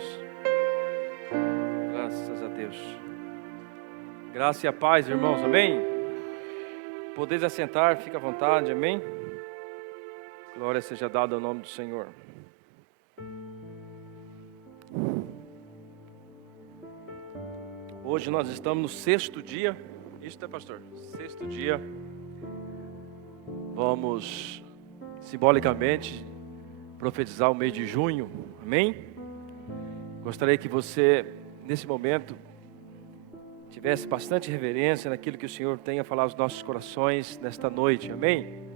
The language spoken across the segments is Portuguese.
Deus. Graças a Deus. Graça e a paz, irmãos, amém? Podeis assentar, fica à vontade, amém? Glória seja dada ao nome do Senhor. Hoje nós estamos no 6º dia, isso, né, pastor? 6º dia. Vamos, simbolicamente, profetizar o mês de junho, amém? Gostaria que você, nesse momento, tivesse bastante reverência naquilo que o Senhor tem a falar aos nossos corações nesta noite, amém?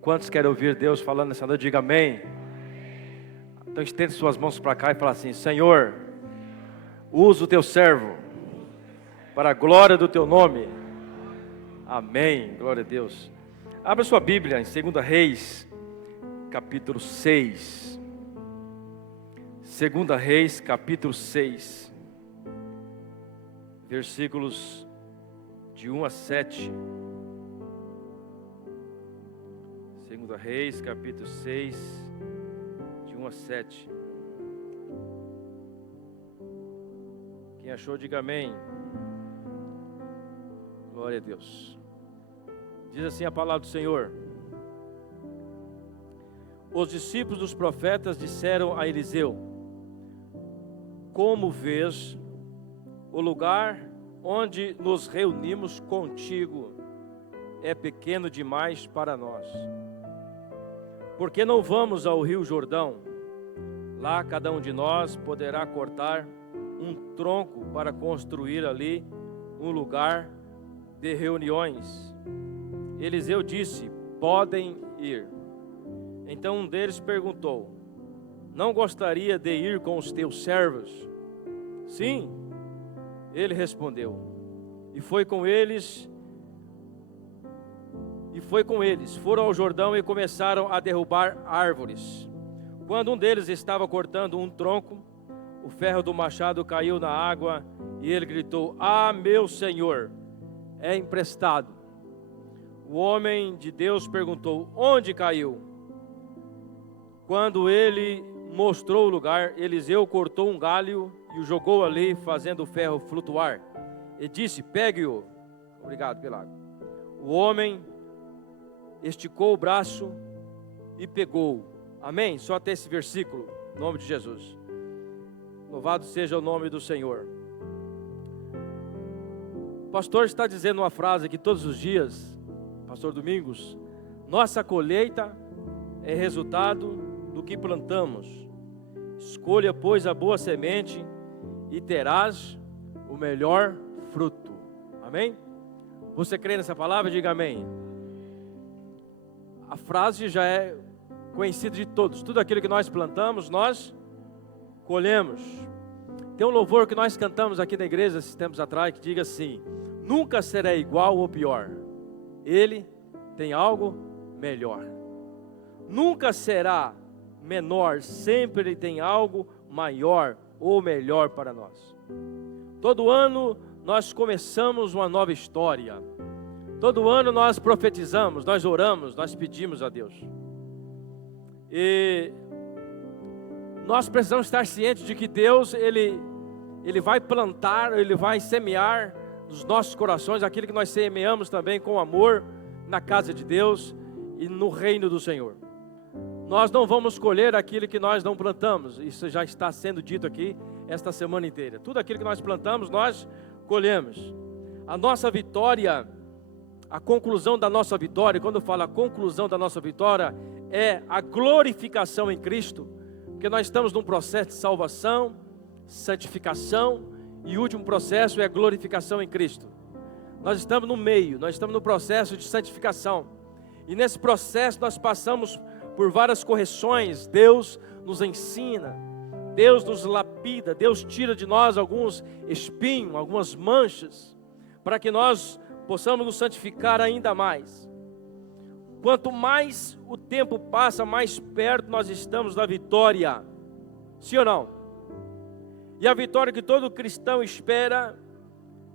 Quantos querem ouvir Deus falando nessa noite? Diga amém. Então estende suas mãos para cá e fala assim: Senhor, usa o teu servo para a glória do teu nome, amém, glória a Deus. Abra sua Bíblia em 2 Reis, capítulo 6. 2 Reis, capítulo 6, versículos de 1 a 7. 2 Reis, capítulo 6, de 1 a 7. Quem achou, diga amém. Glória a Deus. Diz assim a palavra do Senhor: Os discípulos dos profetas disseram a Eliseu: Como vês, o lugar onde nos reunimos contigo é pequeno demais para nós. Por que não vamos ao rio Jordão? Lá cada um de nós poderá cortar um tronco para construir ali um lugar de reuniões. Eliseu disse: Podem ir. Então um deles perguntou: Não gostaria de ir com os teus servos? Sim, ele respondeu. E foi com eles. Foram ao Jordão e começaram a derrubar árvores. Quando um deles estava cortando um tronco, o ferro do machado caiu na água e ele gritou: Ah, meu Senhor, é emprestado. O homem de Deus perguntou: Onde caiu? Quando ele mostrou o lugar, Eliseu cortou um galho e o jogou ali, fazendo o ferro flutuar. E disse: Pegue-o. Obrigado pela água. O homem esticou o braço e pegou. Amém? Só até esse versículo, em nome de Jesus. Louvado seja o nome do Senhor. O pastor está dizendo uma frase aqui todos os dias, pastor Domingos: nossa colheita é resultado do que plantamos. Escolha, pois, a boa semente e terás o melhor fruto. Amém? Você crê nessa palavra? Diga amém. A frase já é conhecida de todos. Tudo aquilo que nós plantamos, nós colhemos. Tem um louvor que nós cantamos aqui na igreja esses tempos atrás, que diga assim: nunca será igual ou pior, ele tem algo melhor. Nunca será menor, sempre ele tem algo maior ou melhor para nós. Todo ano nós começamos uma nova história. Todo ano nós profetizamos, nós oramos, nós pedimos a Deus. E nós precisamos estar cientes de que Deus, Ele vai plantar, Ele vai semear nos nossos corações aquilo que nós semeamos também com amor na casa de Deus e no reino do Senhor. Nós não vamos colher aquilo que nós não plantamos. Isso já está sendo dito aqui esta semana inteira. Tudo aquilo que nós plantamos, nós colhemos. A nossa vitória, a conclusão da nossa vitória, quando eu falo a conclusão da nossa vitória, é a glorificação em Cristo, porque nós estamos num processo de salvação, santificação, e o último processo é a glorificação em Cristo. Nós estamos no meio, nós estamos no processo de santificação, e nesse processo nós passamos por várias correções. Deus nos ensina, Deus nos lapida, Deus tira de nós alguns espinhos, algumas manchas, para que nós possamos nos santificar ainda mais. Quanto mais o tempo passa, mais perto nós estamos da vitória. Sim ou não? E a vitória que todo cristão espera,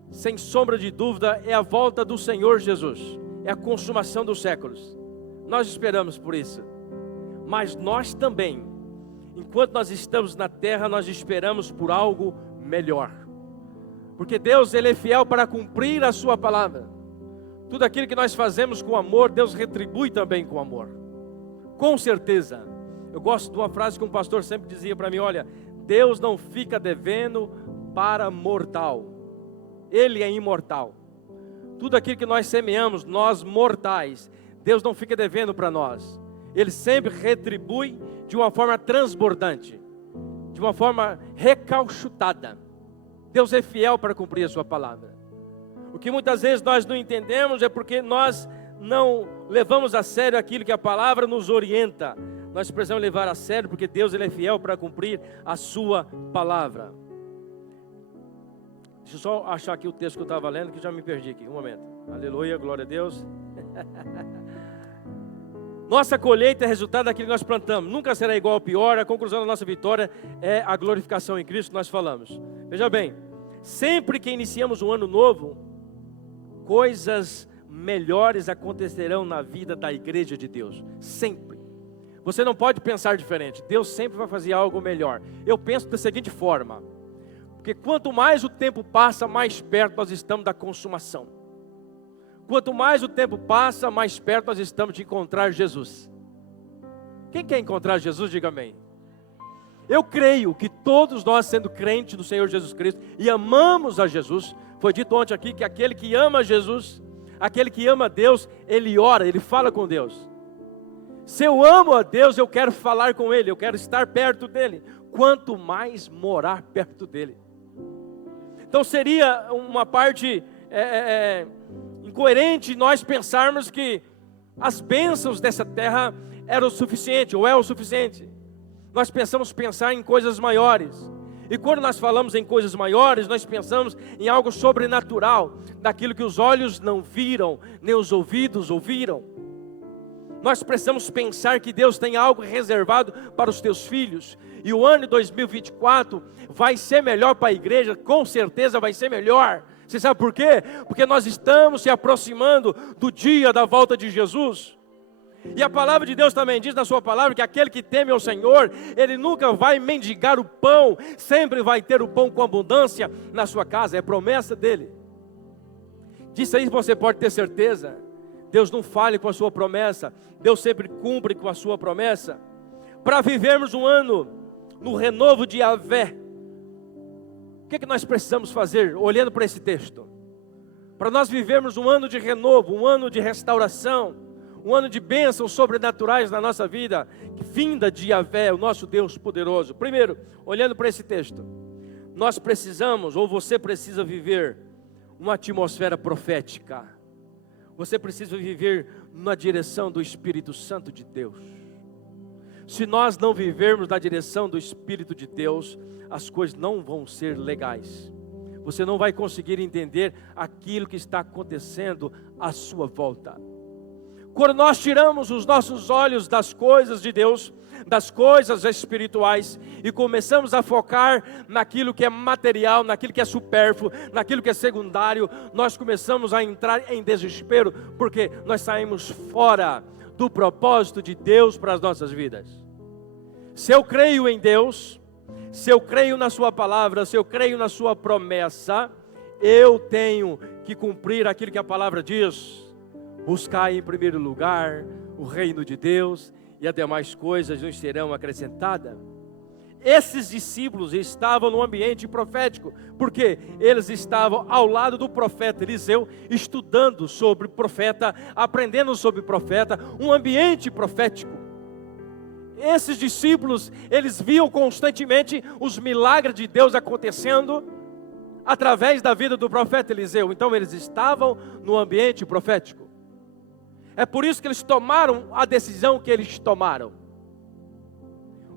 sem sombra de dúvida, é a volta do Senhor Jesus. É a consumação dos séculos. Nós esperamos por isso. Mas nós também enquanto nós estamos na terra, nós esperamos por algo melhor. Porque Deus, Ele é fiel para cumprir a sua palavra. Tudo aquilo que nós fazemos com amor, Deus retribui também com amor. Com certeza. Eu gosto de uma frase que um pastor sempre dizia para mim: olha, Deus não fica devendo para mortal. Ele é imortal. Tudo aquilo que nós semeamos, nós mortais, Deus não fica devendo para nós. Ele sempre retribui de uma forma transbordante, de uma forma recalchutada. Deus é fiel para cumprir a sua palavra. O que muitas vezes nós não entendemos é porque nós não levamos a sério aquilo que a palavra nos orienta. Nós precisamos levar a sério porque Deus, Ele é fiel para cumprir a sua palavra. Deixa eu só achar aqui o texto que eu estava lendo, que já me perdi aqui, um momento. Aleluia, glória a Deus. Nossa colheita é resultado daquilo que nós plantamos. Nunca será igual ao pior. A conclusão da nossa vitória é a glorificação em Cristo que nós falamos. Veja bem, sempre que iniciamos um ano novo, coisas melhores acontecerão na vida da igreja de Deus. Sempre. Você não pode pensar diferente. Deus sempre vai fazer algo melhor. Eu penso da seguinte forma: porque quanto mais o tempo passa, mais perto nós estamos da consumação. Quanto mais o tempo passa, mais perto nós estamos de encontrar Jesus. Quem quer encontrar Jesus, diga amém. Eu creio que todos nós, sendo crentes do Senhor Jesus Cristo e amamos a Jesus, foi dito ontem aqui que aquele que ama Jesus, aquele que ama Deus, ele ora, ele fala com Deus. Se eu amo a Deus, eu quero falar com Ele, eu quero estar perto dEle. Quanto mais morar perto dEle. Então seria uma parte incoerente nós pensarmos que as bênçãos dessa terra eram o suficiente, ou é o suficiente. Nós pensar em coisas maiores. E quando nós falamos em coisas maiores, nós pensamos em algo sobrenatural, daquilo que os olhos não viram, nem os ouvidos ouviram. Nós precisamos pensar que Deus tem algo reservado para os teus filhos. E o ano de 2024 vai ser melhor para a igreja, com certeza vai ser melhor. Você sabe por quê? Porque nós estamos se aproximando do dia da volta de Jesus. E a palavra de Deus também diz na sua palavra que aquele que teme ao Senhor, ele nunca vai mendigar o pão, sempre vai ter o pão com abundância na sua casa, é promessa dele. Disso aí você pode ter certeza. Deus não falha com a sua promessa, Deus sempre cumpre com a sua promessa. Para vivermos um ano no renovo de Yahvé, o que nós precisamos fazer, olhando para esse texto? Para nós vivermos um ano de renovo, um ano de restauração, um ano de bênçãos sobrenaturais na nossa vida, vinda de Yahvé, o nosso Deus poderoso. Primeiro, olhando para esse texto, nós precisamos, ou você precisa viver uma atmosfera profética. Você precisa viver na direção do Espírito Santo de Deus. Se nós não vivermos na direção do Espírito de Deus, as coisas não vão ser legais. Você não vai conseguir entender aquilo que está acontecendo à sua volta. Quando nós tiramos os nossos olhos das coisas de Deus, das coisas espirituais, e começamos a focar naquilo que é material, naquilo que é supérfluo, naquilo que é secundário, nós começamos a entrar em desespero, porque nós saímos fora do propósito de Deus para as nossas vidas. Se eu creio em Deus, se eu creio na sua palavra, se eu creio na sua promessa, eu tenho que cumprir aquilo que a palavra diz. Buscar em primeiro lugar o reino de Deus, e as demais coisas nos serão acrescentadas. Esses discípulos estavam no ambiente profético, porque eles estavam ao lado do profeta Eliseu, estudando sobre profeta, aprendendo sobre profeta, um ambiente profético. Esses discípulos, eles viam constantemente os milagres de Deus acontecendo através da vida do profeta Eliseu. Então eles estavam no ambiente profético. É por isso que eles tomaram a decisão que eles tomaram.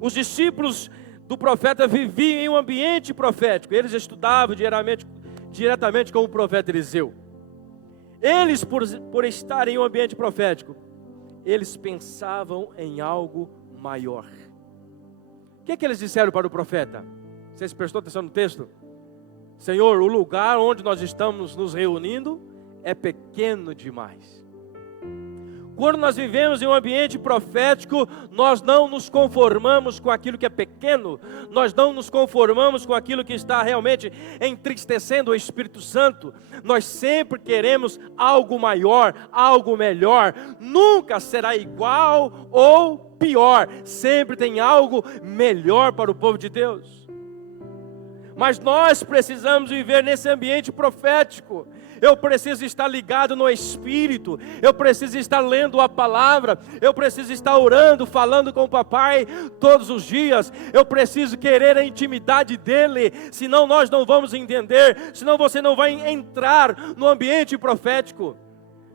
Os discípulos do profeta viviam em um ambiente profético. Eles estudavam diretamente com o profeta Eliseu. Eles, por estarem em um ambiente profético, eles pensavam em algo maior. O que eles disseram para o profeta? Vocês prestou atenção no texto? Senhor, o lugar onde nós estamos nos reunindo é pequeno demais. Quando nós vivemos em um ambiente profético, nós não nos conformamos com aquilo que é pequeno, nós não nos conformamos com aquilo que está realmente entristecendo o Espírito Santo. Nós sempre queremos algo maior, algo melhor. Nunca será igual ou pior, sempre tem algo melhor para o povo de Deus. Mas nós precisamos viver nesse ambiente profético. Eu preciso estar ligado no Espírito, eu preciso estar lendo a palavra, eu preciso estar orando, falando com o papai todos os dias, eu preciso querer a intimidade dele, senão nós não vamos entender, senão você não vai entrar no ambiente profético.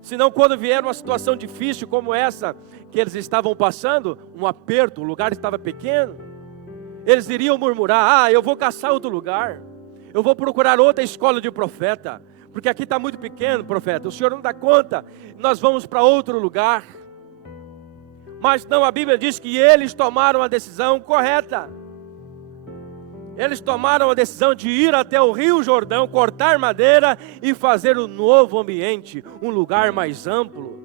Senão quando vier uma situação difícil como essa, que eles estavam passando, um aperto, o lugar estava pequeno, eles iriam murmurar: eu vou caçar outro lugar, eu vou procurar outra escola de profeta, porque aqui está muito pequeno, profeta, o senhor não dá conta, nós vamos para outro lugar. Mas não, a Bíblia diz que eles tomaram a decisão correta. Eles tomaram a decisão de ir até o Rio Jordão, cortar madeira e fazer um novo ambiente, um lugar mais amplo.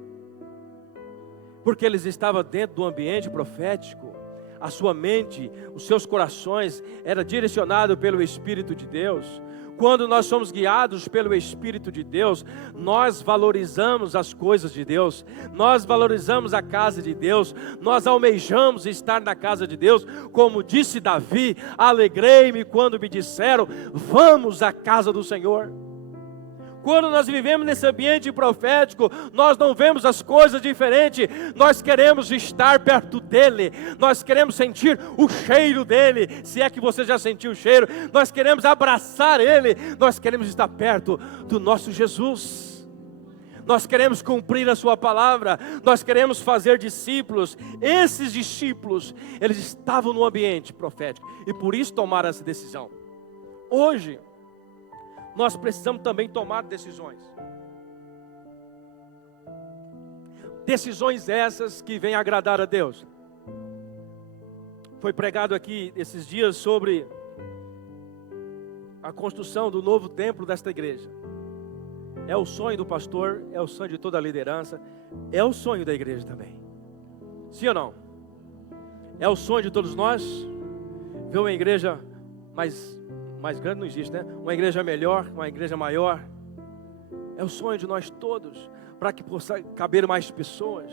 Porque eles estavam dentro do ambiente profético. A sua mente, os seus corações era direcionado pelo Espírito de Deus. Quando nós somos guiados pelo Espírito de Deus, nós valorizamos as coisas de Deus, nós valorizamos a casa de Deus, nós almejamos estar na casa de Deus, como disse Davi: alegrei-me quando me disseram, vamos à casa do Senhor. Quando nós vivemos nesse ambiente profético, nós não vemos as coisas diferentes, nós queremos estar perto dEle, nós queremos sentir o cheiro dEle, se é que você já sentiu o cheiro, nós queremos abraçar Ele, nós queremos estar perto do nosso Jesus, nós queremos cumprir a sua palavra, nós queremos fazer discípulos. Esses discípulos, eles estavam no ambiente profético, e por isso tomaram essa decisão. Hoje, nós precisamos também tomar decisões. Decisões essas que vêm agradar a Deus. Foi pregado aqui esses dias sobre a construção do novo templo desta igreja. É o sonho do pastor, é o sonho de toda a liderança, é o sonho da igreja também. Sim ou não? É o sonho de todos nós ver uma igreja mais grande não existe, né? Uma igreja melhor, uma igreja maior. É o sonho de nós todos, para que possa caber mais pessoas.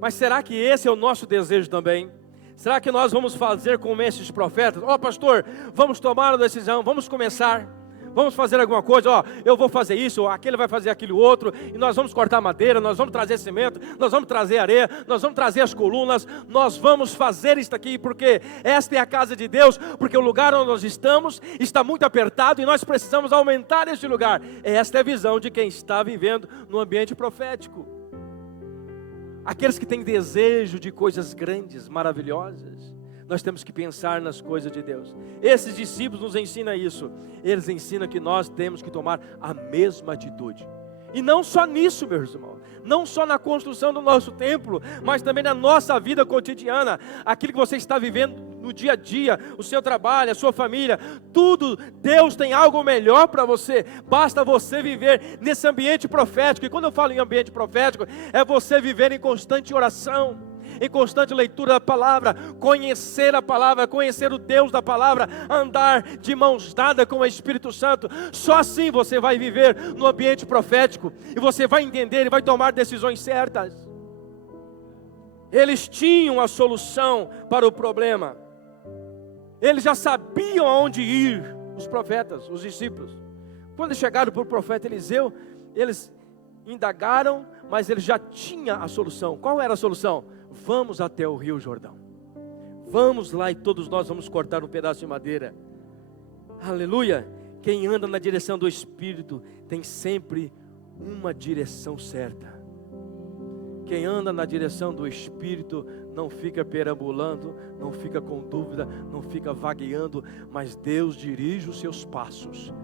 Mas será que esse é o nosso desejo também? Será que nós vamos fazer como esses profetas? Pastor, vamos tomar uma decisão, vamos começar, vamos fazer alguma coisa, eu vou fazer isso, aquele vai fazer aquilo outro, e nós vamos cortar madeira, nós vamos trazer cimento, nós vamos trazer areia, nós vamos trazer as colunas, nós vamos fazer isso aqui, porque esta é a casa de Deus, porque o lugar onde nós estamos está muito apertado, e nós precisamos aumentar este lugar. Esta é a visão de quem está vivendo no ambiente profético. Aqueles que têm desejo de coisas grandes, maravilhosas, nós temos que pensar nas coisas de Deus. Esses discípulos nos ensinam isso. Eles ensinam que nós temos que tomar a mesma atitude. E não só nisso, meus irmãos. Não só na construção do nosso templo, mas também na nossa vida cotidiana. Aquilo que você está vivendo no dia a dia, o seu trabalho, a sua família, tudo, Deus tem algo melhor para você. Basta você viver nesse ambiente profético. E quando eu falo em ambiente profético, é você viver em constante oração, em constante leitura da palavra, conhecer a palavra, conhecer o Deus da palavra, andar de mãos dadas com o Espírito Santo. Só assim você vai viver no ambiente profético, e você vai entender e vai tomar decisões certas. Eles tinham a solução para o problema, eles já sabiam aonde ir, os profetas, os discípulos. Quando chegaram para o profeta Eliseu, eles indagaram, mas eles já tinham a solução. Qual era a solução? Vamos até o Rio Jordão, vamos lá e todos nós vamos cortar um pedaço de madeira. Aleluia! Quem anda na direção do Espírito tem sempre uma direção certa. Quem anda na direção do Espírito não fica perambulando, não fica com dúvida, não fica vagueando, mas Deus dirige os seus passos.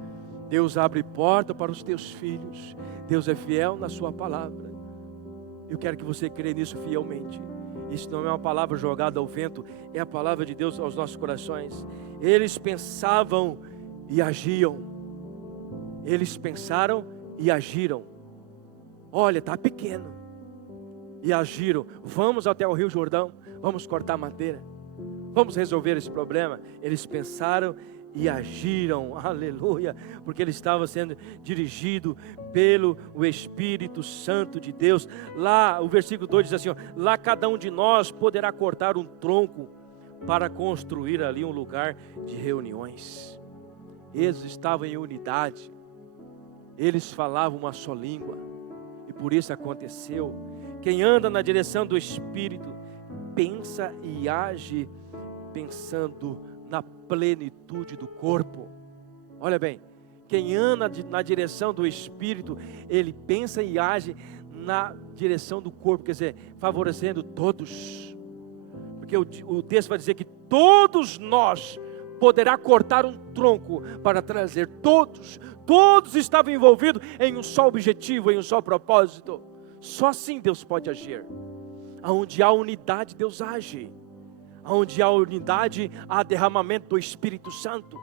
Deus abre porta para os teus filhos. Deus é fiel na sua palavra. Eu quero que você creia nisso fielmente. Isso não é uma palavra jogada ao vento, é a palavra de Deus aos nossos corações. Eles pensavam e agiam. Eles pensaram e agiram. Olha, está pequeno. e agiram. Vamos até o Rio Jordão, vamos cortar madeira, vamos resolver esse problema. Eles pensaram e agiram, aleluia, porque ele estava sendo dirigido pelo Espírito Santo de Deus. Lá o versículo 2 diz assim, ó, lá cada um de nós poderá cortar um tronco para construir ali um lugar de reuniões. Eles estavam em unidade, eles falavam uma só língua, e por isso aconteceu. Quem anda na direção do Espírito, pensa e age pensando na plenitude do corpo. Olha bem, quem anda na direção do Espírito, ele pensa e age na direção do corpo, quer dizer, favorecendo todos. Porque o texto vai dizer que todos nós poderá cortar um tronco para trazer todos estavam envolvidos em um só objetivo, em um só propósito. Só assim Deus pode agir. Aonde há unidade, Deus age. Onde há unidade, há derramamento do Espírito Santo.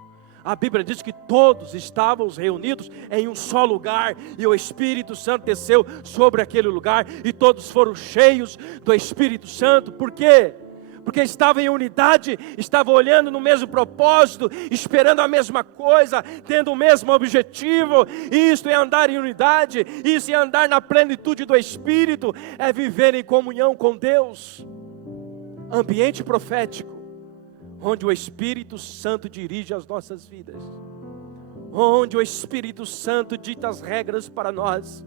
A Bíblia diz que todos estávamos reunidos em um só lugar, e o Espírito Santo desceu sobre aquele lugar, e todos foram cheios do Espírito Santo. Por quê? Porque estavam em unidade, estavam olhando no mesmo propósito, esperando a mesma coisa, tendo o mesmo objetivo. Isto é andar em unidade, isso é andar na plenitude do Espírito, é viver em comunhão com Deus. Ambiente profético, onde o Espírito Santo dirige as nossas vidas, onde o Espírito Santo dita as regras para nós,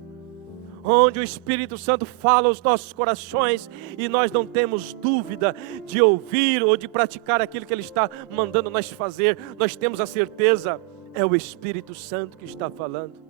onde o Espírito Santo fala aos nossos corações, e nós não temos dúvida de ouvir ou de praticar aquilo que Ele está mandando nós fazer. Nós temos a certeza, é o Espírito Santo que está falando.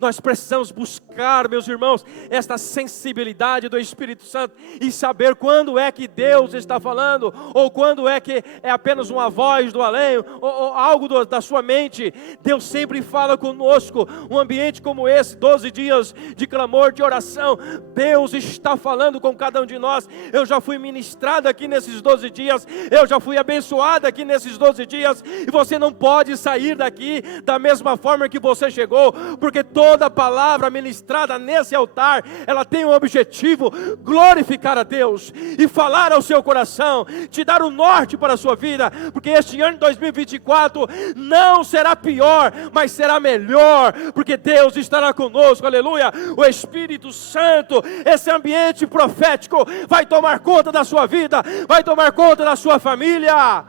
Nós precisamos buscar, meus irmãos, esta sensibilidade do Espírito Santo e saber quando é que Deus está falando, ou quando é que é apenas uma voz do além, ou algo da sua mente. Deus sempre fala conosco. Um ambiente como esse, 12 dias de clamor, de oração, Deus está falando com cada um de nós. Eu já fui ministrado aqui nesses 12 dias, eu já fui abençoado aqui nesses 12 dias, e você não pode sair daqui da mesma forma que você chegou, porque toda palavra ministrada nesse altar, ela tem um objetivo: glorificar a Deus e falar ao seu coração, te dar o norte para a sua vida, porque este ano de 2024 não será pior, mas será melhor, porque Deus estará conosco, aleluia. O Espírito Santo, esse ambiente profético vai tomar conta da sua vida, vai tomar conta da sua família,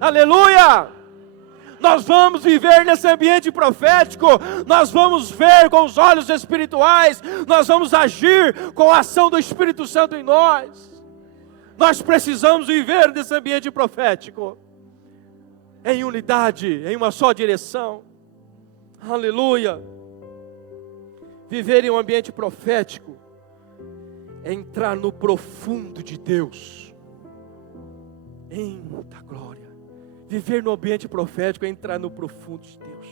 aleluia. Nós vamos viver nesse ambiente profético, nós vamos ver com os olhos espirituais, nós vamos agir com a ação do Espírito Santo em nós. Nós precisamos viver nesse ambiente profético, em unidade, em uma só direção, aleluia. Viver em um ambiente profético é entrar no profundo de Deus. Eita glória! Viver no ambiente profético é entrar no profundo de Deus,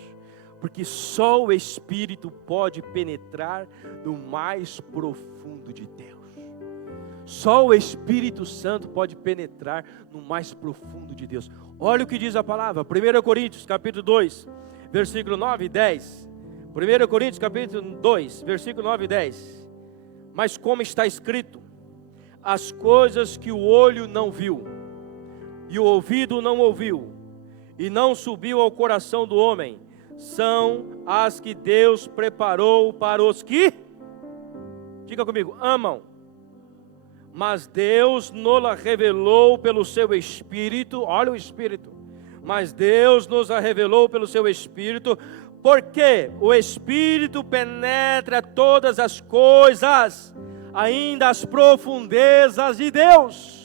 porque só o Espírito pode penetrar no mais profundo de Deus. Só o Espírito Santo pode penetrar no mais profundo de Deus. Olha o que diz a palavra, 1 Coríntios capítulo 2, versículo 9 e 10. 1 Coríntios capítulo 2, versículo 9 e 10. Mas como está escrito, as coisas que o olho não viu, e o ouvido não ouviu, e não subiu ao coração do homem, são as que Deus preparou para os que, diga comigo, amam. Mas Deus nos revelou pelo seu Espírito, olha o Espírito, mas Deus nos a revelou pelo seu Espírito, porque o Espírito penetra todas as coisas, ainda as profundezas de Deus.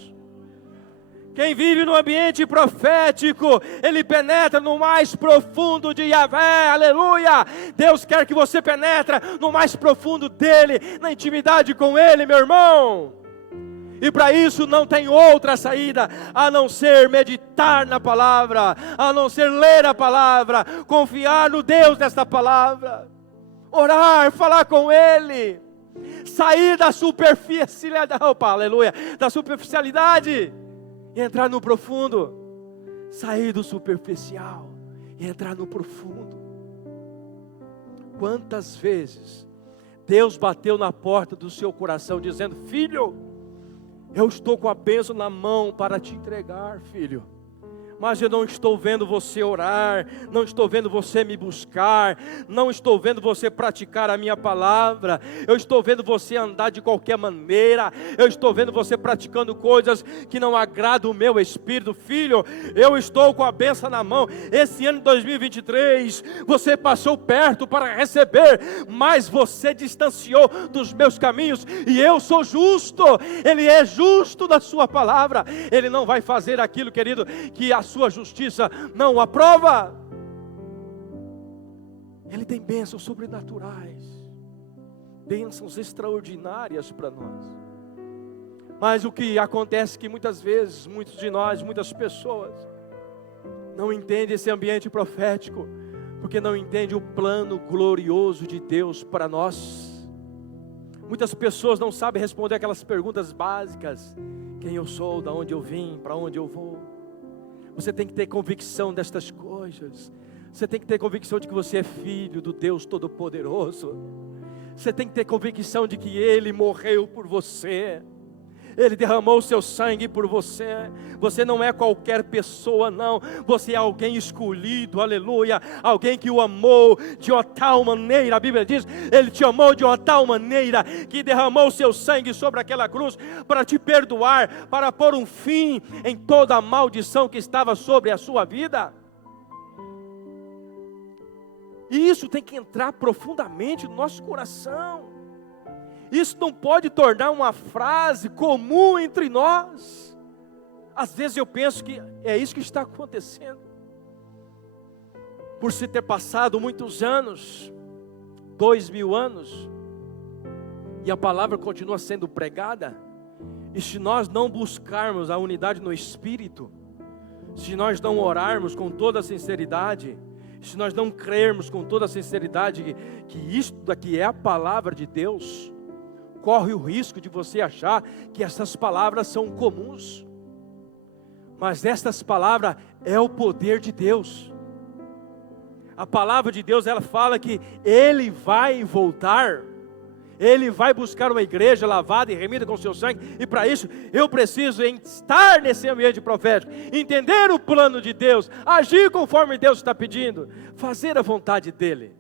Quem vive no ambiente profético, ele penetra no mais profundo de Yahvé, aleluia. Deus quer que você penetre no mais profundo dele, na intimidade com ele, meu irmão. E para isso não tem outra saída, a não ser meditar na palavra, a não ser ler a palavra, confiar no Deus desta palavra, orar, falar com ele, sair da superficialidade, opa, aleluia, da superficialidade, e entrar no profundo, sair do superficial e entrar no profundo. Quantas vezes Deus bateu na porta do seu coração dizendo: filho, eu estou com a bênção na mão para te entregar, filho. Mas eu não estou vendo você orar, não estou vendo você me buscar, não estou vendo você praticar a minha palavra, eu estou vendo você andar de qualquer maneira, eu estou vendo você praticando coisas que não agradam o meu espírito. Filho, eu estou com a bênção na mão. Esse ano de 2023, você passou perto para receber, mas você distanciou dos meus caminhos, e eu sou justo. Ele é justo na sua palavra, Ele não vai fazer aquilo, querido, que a sua justiça não aprova. Ele tem bênçãos sobrenaturais, bênçãos extraordinárias para nós. Mas o que acontece é que muitas vezes, muitos de nós, muitas pessoas não entendem esse ambiente profético, porque não entendem o plano glorioso de Deus para nós. Muitas pessoas não sabem responder aquelas perguntas básicas: quem eu sou, de onde eu vim, para onde eu vou. Você tem que ter convicção destas coisas. Você tem que ter convicção de que você é filho do Deus Todo-Poderoso. Você tem que ter convicção de que Ele morreu por você. Ele derramou o seu sangue por você. Você não é qualquer pessoa, não. Você é alguém escolhido, aleluia. Alguém que o amou de uma tal maneira. A Bíblia diz: Ele te amou de uma tal maneira que derramou o seu sangue sobre aquela cruz para te perdoar, para pôr um fim em toda a maldição que estava sobre a sua vida. E isso tem que entrar profundamente no nosso coração. Isso não pode tornar uma frase comum entre nós. Às vezes eu penso que é isso que está acontecendo. Por se ter passado muitos anos, 2000 anos, e a palavra continua sendo pregada, e se nós não buscarmos a unidade no Espírito, se nós não orarmos com toda a sinceridade, se nós não crermos com toda a sinceridade que isto daqui é a palavra de Deus, corre o risco de você achar que essas palavras são comuns. Mas estas palavras é o poder de Deus. A palavra de Deus, ela fala que Ele vai voltar. Ele vai buscar uma igreja lavada e remida com o seu sangue. E para isso eu preciso estar nesse ambiente profético, entender o plano de Deus, agir conforme Deus está pedindo, fazer a vontade dEle.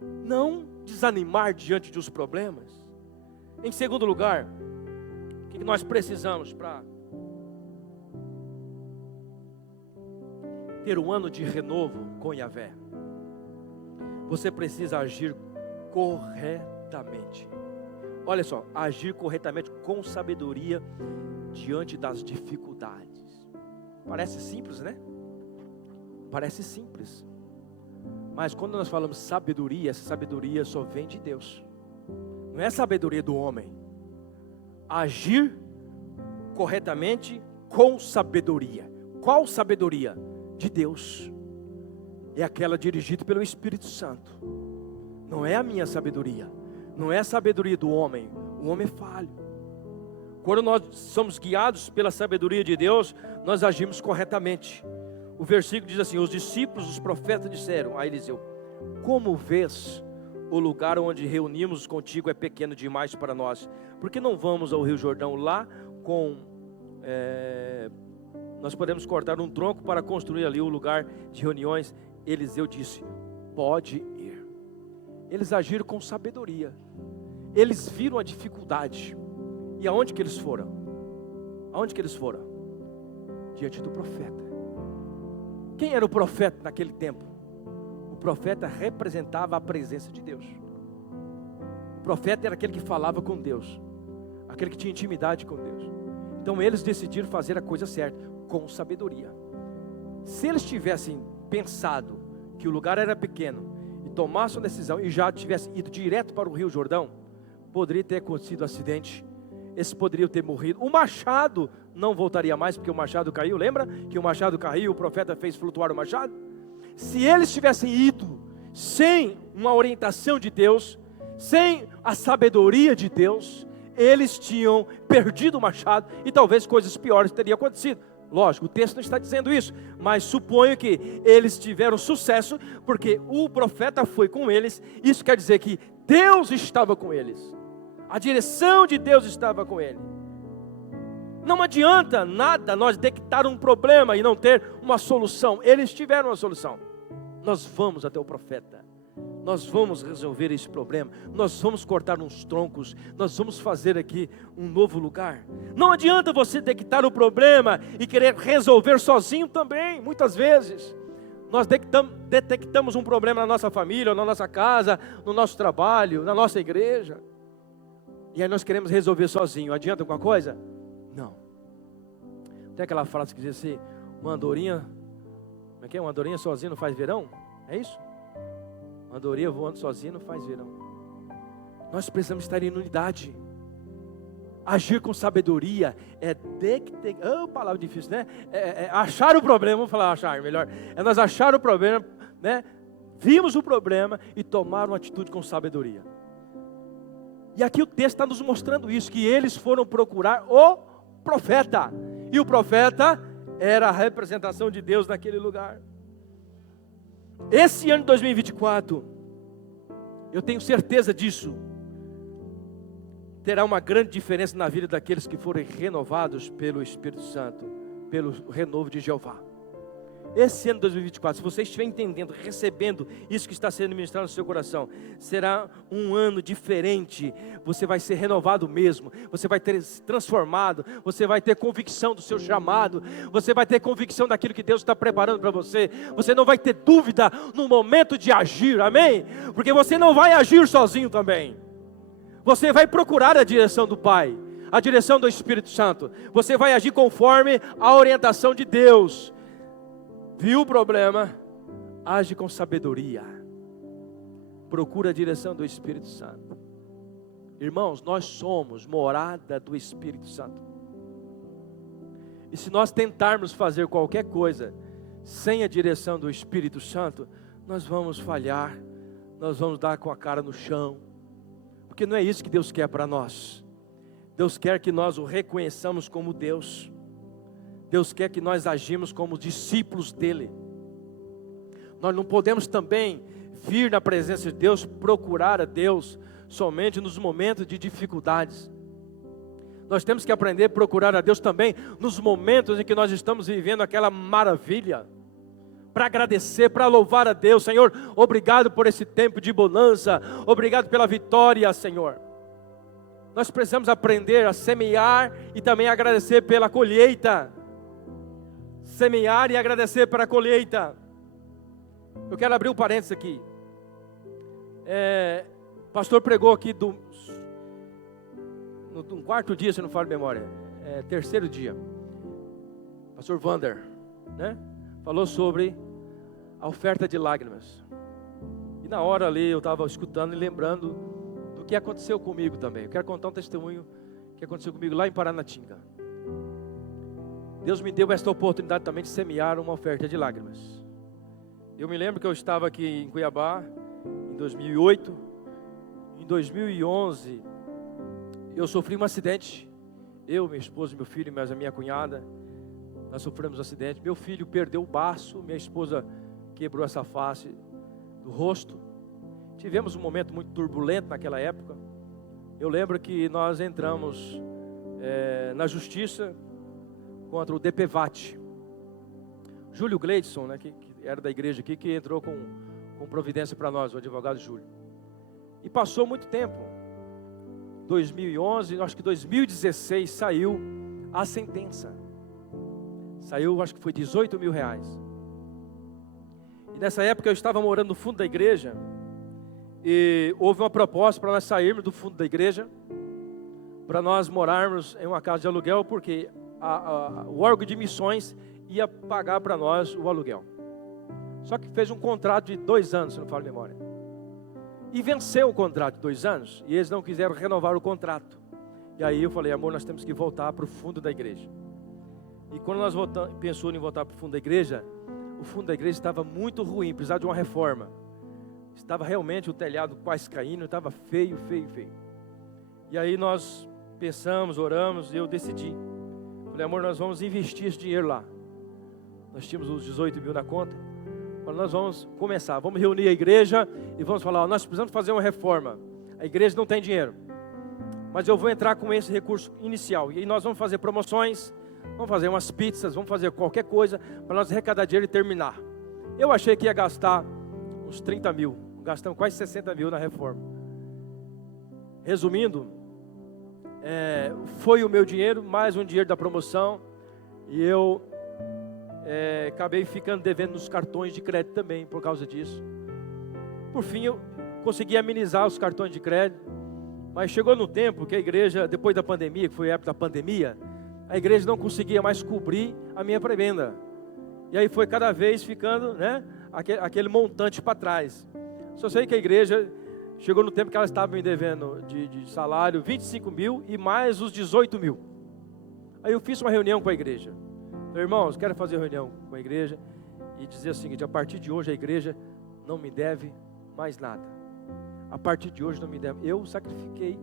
Não desanimar diante dos problemas. Em segundo lugar, o que nós precisamos para ter um ano de renovo com Yahvé? Você precisa agir corretamente. Olha só, agir corretamente com sabedoria diante das dificuldades. Parece simples, né? Parece simples. Mas quando nós falamos sabedoria, essa sabedoria só vem de Deus. Não é sabedoria do homem. Agir corretamente com sabedoria. Qual sabedoria? De Deus. É aquela dirigida pelo Espírito Santo. Não é a minha sabedoria. Não é a sabedoria do homem. O homem é falho. Quando nós somos guiados pela sabedoria de Deus, nós agimos corretamente. O versículo diz assim: os discípulos, os profetas disseram a Eliseu: como vês, o lugar onde reunimos contigo é pequeno demais para nós. Por que não vamos ao Rio Jordão? Lá nós podemos cortar um tronco para construir ali o lugar de reuniões. Eliseu disse: pode ir. Eles agiram com sabedoria. Eles viram a dificuldade. E aonde que eles foram? Aonde que eles foram? Diante do profeta. Quem era o profeta naquele tempo? O profeta representava a presença de Deus. O profeta era aquele que falava com Deus, aquele que tinha intimidade com Deus. Então eles decidiram fazer a coisa certa, com sabedoria. Se eles tivessem pensado que o lugar era pequeno e tomassem uma decisão e já tivessem ido direto para o Rio Jordão, poderia ter acontecido um acidente. Eles poderiam ter morrido. O machado não voltaria mais, porque o machado caiu. Lembra que o machado caiu, o profeta fez flutuar o machado? Se eles tivessem ido sem uma orientação de Deus, sem a sabedoria de Deus, eles tinham perdido o machado e talvez coisas piores teriam acontecido. Lógico, o texto não está dizendo isso, mas suponho que eles tiveram sucesso, porque o profeta foi com eles. Isso quer dizer que Deus estava com eles. A direção de Deus estava com ele. Não adianta nada nós detectar um problema e não ter uma solução. Eles tiveram uma solução. Nós vamos até o profeta. Nós vamos resolver esse problema. Nós vamos cortar uns troncos. Nós vamos fazer aqui um novo lugar. Não adianta você detectar o problema e querer resolver sozinho também. Muitas vezes nós detectamos um problema na nossa família, na nossa casa, no nosso trabalho, na nossa igreja. E aí nós queremos resolver sozinho. Adianta alguma coisa? Não. Tem aquela frase que diz assim: uma andorinha, como é que é? Uma andorinha sozinha não faz verão? É isso? Uma andorinha voando sozinha não faz verão. Nós precisamos estar em unidade. Agir com sabedoria é palavra difícil, né? É achar o problema, vamos falar achar melhor. É nós achar o problema, né? Vimos o problema e tomar uma atitude com sabedoria. E aqui o texto está nos mostrando isso, que eles foram procurar o profeta. E o profeta era a representação de Deus naquele lugar. Esse ano de 2024, eu tenho certeza disso, terá uma grande diferença na vida daqueles que forem renovados pelo Espírito Santo, pelo renovo de Jeová. Esse ano de 2024, se você estiver entendendo, recebendo isso que está sendo ministrado no seu coração, será um ano diferente. Você vai ser renovado mesmo, você vai ter se transformado, você vai ter convicção do seu chamado, você vai ter convicção daquilo que Deus está preparando para você. Você não vai ter dúvida no momento de agir, amém? Porque você não vai agir sozinho também. Você vai procurar a direção do Pai, a direção do Espírito Santo. Você vai agir conforme a orientação de Deus. Viu o problema? Age com sabedoria. Procura a direção do Espírito Santo. Irmãos, nós somos morada do Espírito Santo. E se nós tentarmos fazer qualquer coisa sem a direção do Espírito Santo, nós vamos falhar, nós vamos dar com a cara no chão. Porque não é isso que Deus quer para nós. Deus quer que nós o reconheçamos como Deus. Deus quer que nós agimos como discípulos dEle. Nós não podemos também vir na presença de Deus, procurar a Deus somente nos momentos de dificuldades. Nós temos que aprender a procurar a Deus também nos momentos em que nós estamos vivendo aquela maravilha. Para agradecer, para louvar a Deus. Senhor, obrigado por esse tempo de bonança. Obrigado pela vitória, Senhor. Nós precisamos aprender a semear e também agradecer pela colheita. Semear e agradecer pela colheita. Eu quero abrir um parênteses aqui. O pastor pregou aqui no quarto dia, se não falo memória, terceiro dia. Pastor Vander, né? Falou sobre a oferta de lágrimas. E na hora ali eu estava escutando e lembrando do que aconteceu comigo também. Eu quero contar um testemunho que aconteceu comigo lá em Paranatinga. Deus me deu esta oportunidade também de semear uma oferta de lágrimas. Eu me lembro que eu estava aqui em Cuiabá em 2008. Em 2011 eu sofri um acidente. Eu, minha esposa, meu filho, mas a minha cunhada, nós sofremos um acidente. Meu filho perdeu o baço, minha esposa quebrou essa face do rosto. Tivemos um momento muito turbulento naquela época. Eu lembro que nós entramos na justiça contra o DPVAT. Júlio Gleidson, né, que era da igreja aqui, que entrou com providência para nós, o advogado Júlio. E passou muito tempo. 2011, acho que 2016 saiu a sentença. Saiu, acho que foi 18 mil reais. E nessa época eu estava morando no fundo da igreja. E houve uma proposta para nós sairmos do fundo da igreja, para nós morarmos em uma casa de aluguel, porque o órgão de missões ia pagar para nós o aluguel. Só que fez um contrato de 2 anos, se não falo memória. E venceu o contrato de 2 anos, e eles não quiseram renovar o contrato. E aí eu falei, amor, nós temos que voltar para o fundo da igreja. E quando nós pensamos em voltar para o fundo da igreja, o fundo da igreja estava muito ruim, precisava de uma reforma. Estava realmente o telhado quase caindo, estava feio. E aí nós pensamos, oramos, e eu decidi. Falei, amor, nós vamos investir esse dinheiro lá. Nós tínhamos os 18 mil na conta. Falei, nós vamos começar, vamos reunir a igreja e vamos falar, nós precisamos fazer uma reforma. a igreja não tem dinheiro, mas eu vou entrar com esse recurso inicial. E aí nós vamos fazer promoções, vamos fazer umas pizzas, vamos fazer qualquer coisa para nós arrecadar dinheiro e terminar. Eu achei que ia gastar uns 30 mil, gastamos quase 60 mil na reforma. Resumindo, foi o meu dinheiro, mais um dinheiro da promoção, e eu acabei ficando devendo nos cartões de crédito também por causa disso. Por fim, eu consegui amenizar os cartões de crédito, mas chegou no tempo que a igreja, depois da pandemia, que foi a época da pandemia, a igreja não conseguia mais cobrir a minha prebenda. E aí foi cada vez ficando, aquele montante para trás. Só sei que a igreja chegou no tempo que ela estava me devendo de salário 25 mil e mais os 18 mil. Aí eu fiz uma reunião com a igreja. Falei, irmãos, quero fazer reunião com a igreja e dizer o seguinte: a partir de hoje a igreja não me deve mais nada. A partir de hoje não me deve. Eu sacrifiquei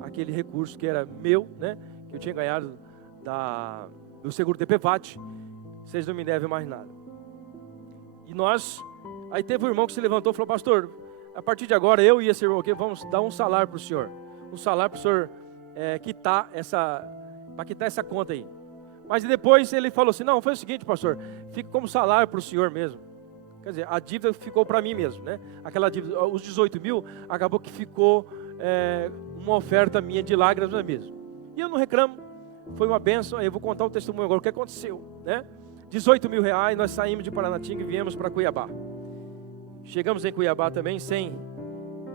aquele recurso que era meu, que eu tinha ganhado do seguro DPVAT. Vocês não me devem mais nada. E aí teve um irmão que se levantou e falou: pastor, a partir de agora eu e esse irmão aqui vamos dar um salário para o senhor. Um salário para o senhor quitar essa conta aí. Mas depois ele falou assim: não, foi o seguinte, pastor, fica como salário para o senhor mesmo. Quer dizer, a dívida ficou para mim mesmo, Aquela dívida, os 18 mil, acabou que ficou uma oferta minha de lágrimas mesmo. E eu não reclamo, foi uma bênção. Aí eu vou contar o testemunho agora, o que aconteceu, 18 mil reais, nós saímos de Paranatinga e viemos para Cuiabá. Chegamos em Cuiabá também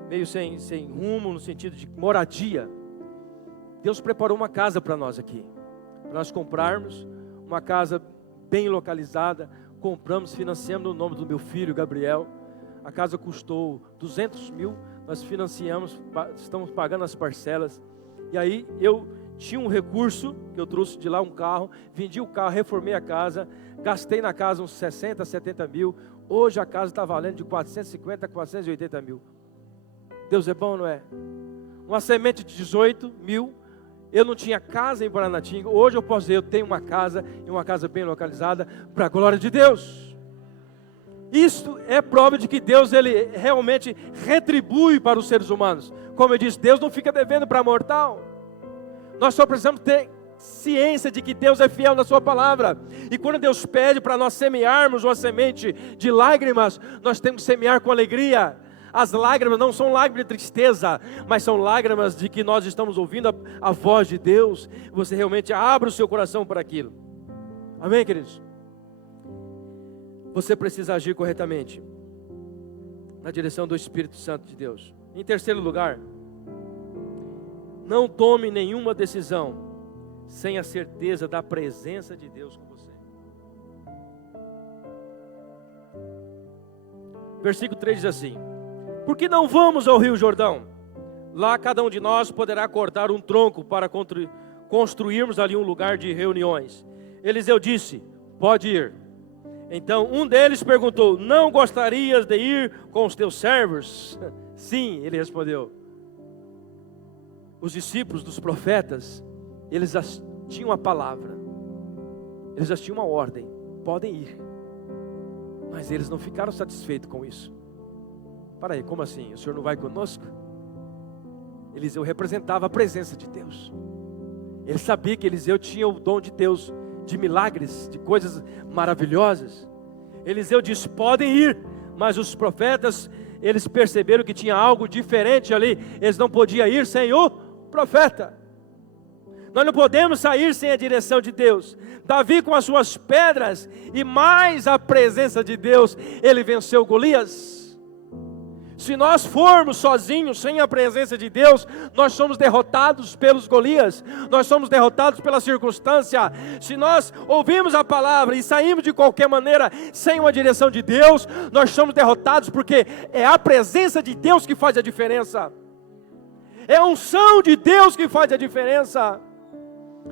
meio sem rumo, no sentido de moradia. Deus preparou uma casa para nós aqui, para nós comprarmos uma casa bem localizada. Compramos, financiamos no nome do meu filho Gabriel. A casa custou 200 mil, nós financiamos, estamos pagando as parcelas. E aí eu tinha um recurso, que eu trouxe de lá um carro, vendi o carro, reformei a casa, gastei na casa uns 60, 70 mil. Hoje a casa está valendo de 450 a 480 mil. Deus é bom, não é? Uma semente de 18 mil. Eu não tinha casa em Paranatinga. Hoje eu posso dizer, eu tenho uma casa, e uma casa bem localizada, para a glória de Deus. Isso é prova de que Deus, Ele realmente retribui para os seres humanos. Como eu disse, Deus não fica devendo para mortal. Nós só precisamos ter ciência de que Deus é fiel na sua palavra. E quando Deus pede para nós semearmos uma semente de lágrimas, nós temos que semear com alegria. As lágrimas não são lágrimas de tristeza, mas são lágrimas de que nós estamos ouvindo a voz de Deus. Você realmente abre o seu coração para aquilo. Amém, queridos? Você precisa agir corretamente na direção do Espírito Santo de Deus. Em terceiro lugar, não tome nenhuma decisão sem a certeza da presença de Deus com você. Versículo 3 diz assim: por que não vamos ao Rio Jordão? Lá cada um de nós poderá cortar um tronco para construirmos ali um lugar de reuniões. Eliseu disse: pode ir. Então um deles perguntou: não gostarias de ir com os teus servos? Sim, ele respondeu. Os discípulos dos profetas, eles já tinham a palavra, eles já tinham uma ordem: podem ir. Mas eles não ficaram satisfeitos com isso. Para aí, como assim? O senhor não vai conosco? Eliseu representava a presença de Deus. Ele sabia que Eliseu tinha o dom de Deus, de milagres, de coisas maravilhosas. Eliseu disse: podem ir. Mas os profetas, eles perceberam que tinha algo diferente ali. Eles não podiam ir sem o profeta. Nós não podemos sair sem a direção de Deus. Davi, com as suas pedras e mais a presença de Deus, ele venceu Golias. Se nós formos sozinhos, sem a presença de Deus, nós somos derrotados pelos Golias, nós somos derrotados pela circunstância. Se nós ouvimos a palavra e saímos de qualquer maneira, sem uma direção de Deus, nós somos derrotados, porque é a presença de Deus que faz a diferença. É a unção de Deus que faz a diferença.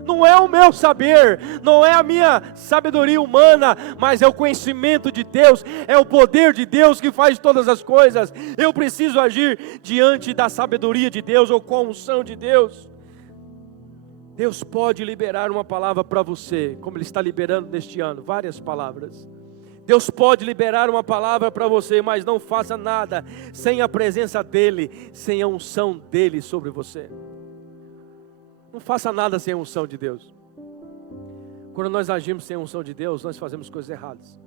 Não é o meu saber, não é a minha sabedoria humana, mas é o conhecimento de Deus, é o poder de Deus que faz todas as coisas. Eu preciso agir diante da sabedoria de Deus ou com a unção de Deus. Deus pode liberar uma palavra para você, como Ele está liberando neste ano, várias palavras. Deus pode liberar uma palavra para você, mas não faça nada sem a presença dEle, sem a unção dEle sobre você. Não faça nada sem a unção de Deus. Quando nós agimos sem a unção de Deus, nós fazemos coisas erradas.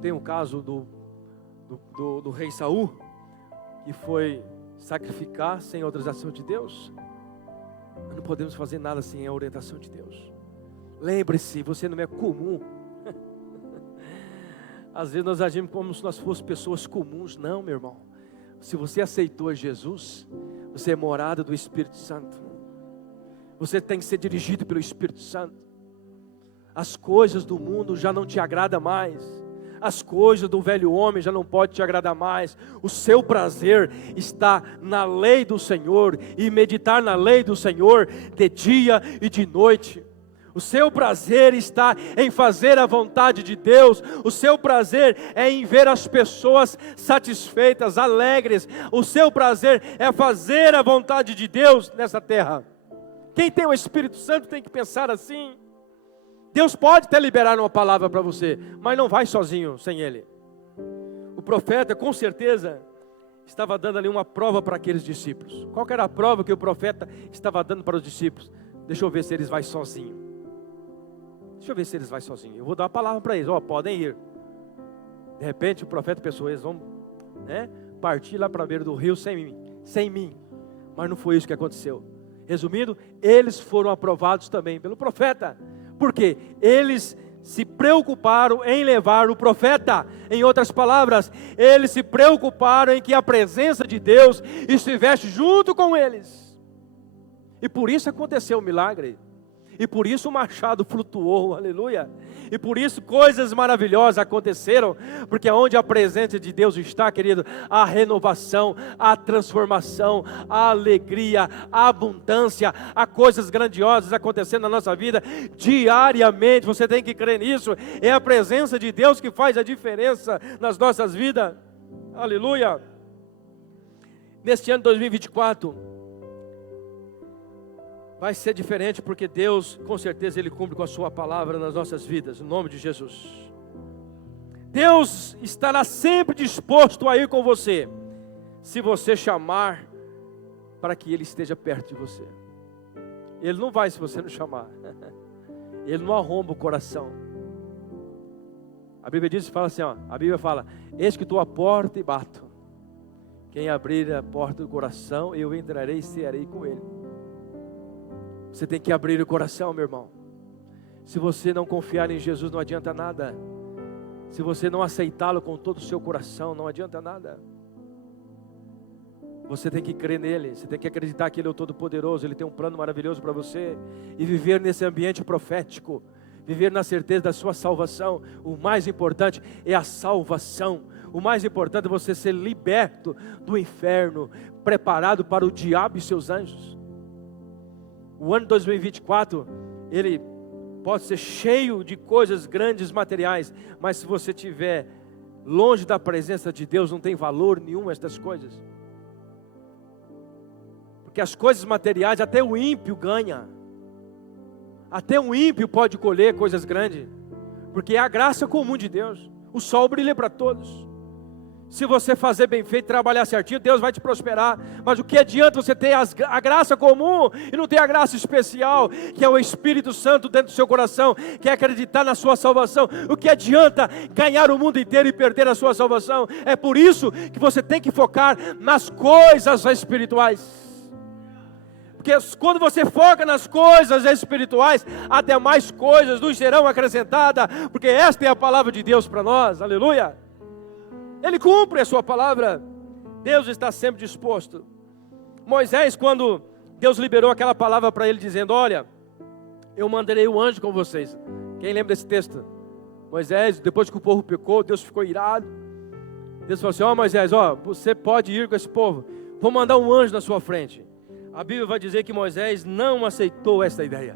Tem um caso do rei Saul, que foi sacrificar sem a autorização de Deus. Nós não podemos fazer nada sem a orientação de Deus. Lembre-se, você não é comum. Às vezes nós agimos como se nós fôssemos pessoas comuns. Não, meu irmão. Se você aceitou Jesus, você é morada do Espírito Santo. Você tem que ser dirigido pelo Espírito Santo. As coisas do mundo já não te agradam mais. As coisas do velho homem já não podem te agradar mais. O seu prazer está na lei do Senhor, e meditar na lei do Senhor de dia e de noite. O seu prazer está em fazer a vontade de Deus. O seu prazer é em ver as pessoas satisfeitas, alegres. O seu prazer é fazer a vontade de Deus nessa terra. Quem tem o Espírito Santo tem que pensar assim. Deus pode até liberar uma palavra para você, mas não vai sozinho sem Ele. O profeta, com certeza, estava dando ali uma prova para aqueles discípulos. Qual que era a prova que o profeta estava dando para os discípulos? Deixa eu ver se eles vão sozinhos. Deixa eu ver se eles vão sozinhos. Eu vou dar uma palavra para eles. Podem ir. De repente o profeta pensou, eles vão partir lá para a beira do rio sem mim. Mas não foi isso que aconteceu. Resumindo, eles foram aprovados também pelo profeta. Por quê? Eles se preocuparam em levar o profeta. Em outras palavras, eles se preocuparam em que a presença de Deus estivesse junto com eles. E por isso aconteceu o milagre. E por isso o machado flutuou, aleluia. E por isso coisas maravilhosas aconteceram. Porque onde a presença de Deus está, querido, há renovação, há transformação, há alegria, há abundância, há coisas grandiosas acontecendo na nossa vida diariamente. Você tem que crer nisso. É a presença de Deus que faz a diferença nas nossas vidas, aleluia. Neste ano de 2024 vai ser diferente, porque Deus, com certeza, Ele cumpre com a sua palavra nas nossas vidas, em nome de Jesus. Deus estará sempre disposto a ir com você, se você chamar para que Ele esteja perto de você. Ele não vai se você não chamar. Ele não arromba o coração. A Bíblia diz, fala assim, a Bíblia fala, eis que estou à porta e bato. Quem abrir a porta do coração, eu entrarei e cearei com ele. Você tem que abrir o coração, meu irmão. Se você não confiar em Jesus, não adianta nada. Se você não aceitá-lo com todo o seu coração, não adianta nada. Você tem que crer nele, você tem que acreditar que Ele é o Todo-Poderoso, Ele tem um plano maravilhoso para você. E viver nesse ambiente profético, viver na certeza da sua salvação. O mais importante é a salvação. O mais importante é você ser liberto do inferno, preparado para o diabo e seus anjos. O ano 2024, ele pode ser cheio de coisas grandes materiais, mas se você estiver longe da presença de Deus, não tem valor nenhum estas coisas. Porque as coisas materiais, até o ímpio ganha. Até um ímpio pode colher coisas grandes, porque é a graça comum de Deus. O sol brilha para todos. Se você fazer bem feito, trabalhar certinho, Deus vai te prosperar. Mas o que adianta você ter a graça comum e não ter a graça especial, que é o Espírito Santo dentro do seu coração, que é acreditar na sua salvação? O que adianta ganhar o mundo inteiro e perder a sua salvação? É por isso que você tem que focar nas coisas espirituais. Porque quando você foca nas coisas espirituais, as demais coisas nos serão acrescentadas, porque esta é a palavra de Deus para nós, aleluia. Ele cumpre a sua palavra. Deus está sempre disposto. Moisés, quando Deus liberou aquela palavra para ele, dizendo, olha, eu mandarei o anjo com vocês. Quem lembra desse texto? Moisés, depois que o povo pecou, Deus ficou irado. Deus falou assim, Moisés, você pode ir com esse povo. Vou mandar um anjo na sua frente. A Bíblia vai dizer que Moisés não aceitou essa ideia.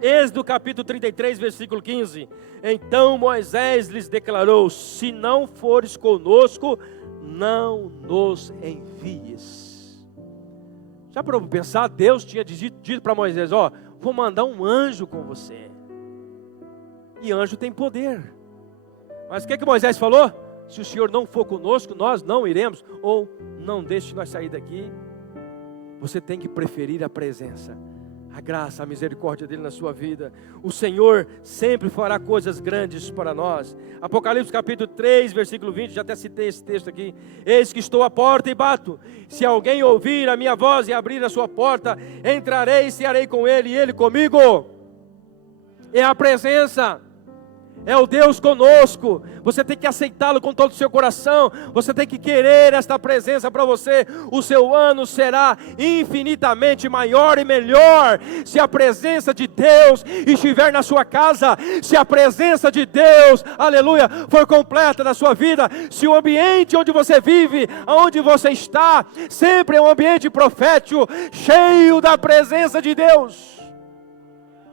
Êxodo capítulo 33, versículo 15. Então Moisés lhes declarou, se não fores conosco, não nos envies. Já para pensar, Deus tinha dito para Moisés, vou mandar um anjo com você. E anjo tem poder. Mas o que Moisés falou? Se o Senhor não for conosco, nós não iremos, ou não deixe nós sair daqui. Você tem que preferir a presença, a graça, a misericórdia dele na sua vida. O Senhor sempre fará coisas grandes para nós. Apocalipse capítulo 3, versículo 20, já até citei esse texto aqui. Eis que estou à porta e bato. Se alguém ouvir a minha voz e abrir a sua porta, entrarei e cearei com ele e ele comigo. É a presença. É o Deus conosco. Você tem que aceitá-lo com todo o seu coração. Você tem que querer esta presença para você. O seu ano será infinitamente maior e melhor se a presença de Deus estiver na sua casa. Se a presença de Deus, aleluia, for completa na sua vida. Se o ambiente onde você vive, onde você está, sempre é um ambiente profético, cheio da presença de Deus.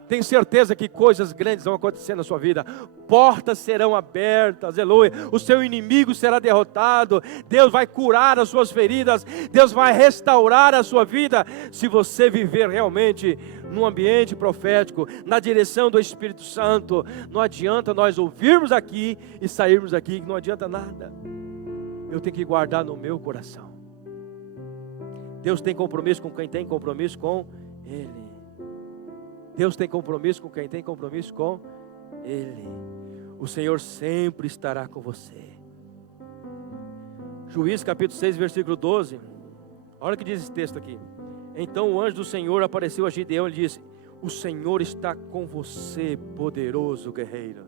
Tenho certeza que coisas grandes vão acontecer na sua vida. Portas serão abertas, aleluia. O seu inimigo será derrotado. Deus vai curar as suas feridas. Deus vai restaurar a sua vida. Se você viver realmente num ambiente profético, na direção do Espírito Santo. Não adianta nós ouvirmos aqui e sairmos aqui, não adianta nada. Eu tenho que guardar no meu coração. Deus tem compromisso com quem tem compromisso com Ele. Deus tem compromisso com quem tem compromisso com Ele. O Senhor sempre estará com você. Juízes capítulo 6, versículo 12. Olha o que diz esse texto aqui. Então o anjo do Senhor apareceu a Gideão e disse: o Senhor está com você, poderoso guerreiro.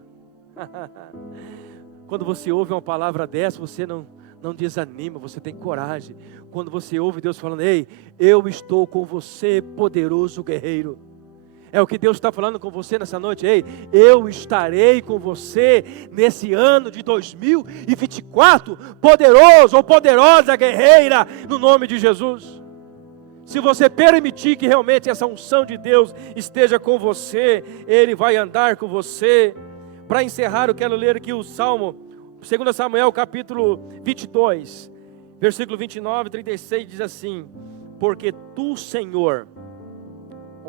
Quando você ouve uma palavra dessa, você não desanima, você tem coragem. Quando você ouve Deus falando: ei, eu estou com você, poderoso guerreiro. É o que Deus está falando com você nessa noite. Ei, eu estarei com você nesse ano de 2024, poderoso ou poderosa guerreira, no nome de Jesus. Se você permitir que realmente essa unção de Deus esteja com você, Ele vai andar com você. Para encerrar, eu quero ler aqui o Salmo, 2 Samuel capítulo 22, versículo 29 e 36, diz assim: porque tu, Senhor,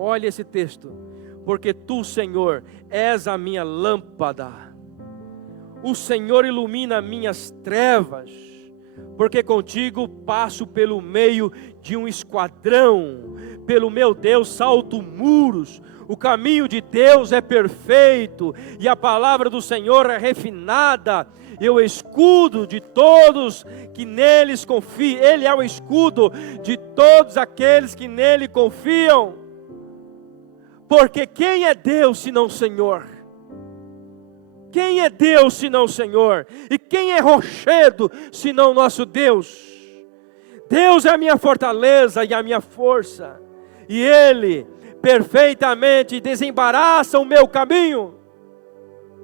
olha esse texto, porque tu, Senhor, és a minha lâmpada, o Senhor ilumina minhas trevas, porque contigo passo pelo meio de um esquadrão, pelo meu Deus salto muros, o caminho de Deus é perfeito, e a palavra do Senhor é refinada, e o escudo de todos que neles confiam, Ele é o escudo de todos aqueles que nele confiam. Porque quem é Deus senão o Senhor? Quem é Deus senão o Senhor? E quem é rochedo senão o nosso Deus? Deus é a minha fortaleza e a minha força, e Ele perfeitamente desembaraça o meu caminho.